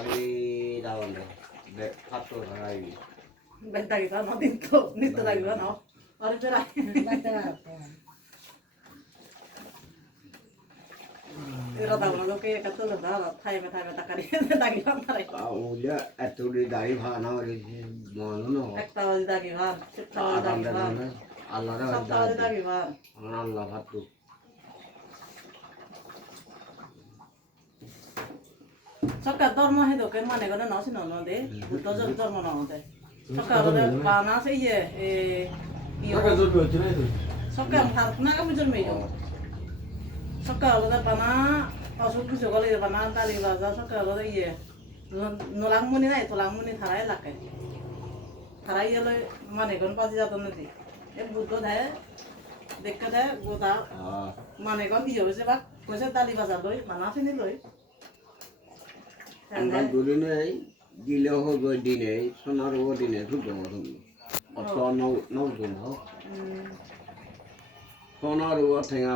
দাবি দাওয়ান দে ফাটো ধরাই বেতাগি তো নদিন তো নিত্য লাগবে না আরে পেরাই এরা দাও না কে কত দাও থাই বেতা করি দাগি ভান তারাই ওলা এতটি দাড়ি ভাঙা হয়েছে মনো একটা বাজে দাগি ভান সেটা বাজে দাগি ভান আল্লাহর সপ্তাহ বাজে দাগি ভান আল্লাহ ফাটু সরকার ধর্ম হে দোকে মানে গনে নসি নন দে বুদ্ধ ধর্ম নন দে সরকার বানা সেই এ সরকার ভারত না কামি জন্মে সরকার বানা অসুখ বিসুখ হলে বানা তালি বাজা সরকার নলাংমনি নাই তোলাংমনি থারাই লাগে থারাই এলে মানে গন পাজি যাত নদী এ বুদ্ধ দেয় দেখে দেয় গোদা মানে গন দিয়ে হয়েছে বা কইছে তালি বাজা লই বানা চিনি লই আমরা দুদিনে দিলে হবো দিনে সোনার ও দিনে ঢুকবো অত নজন সোনার ও ঠেঙা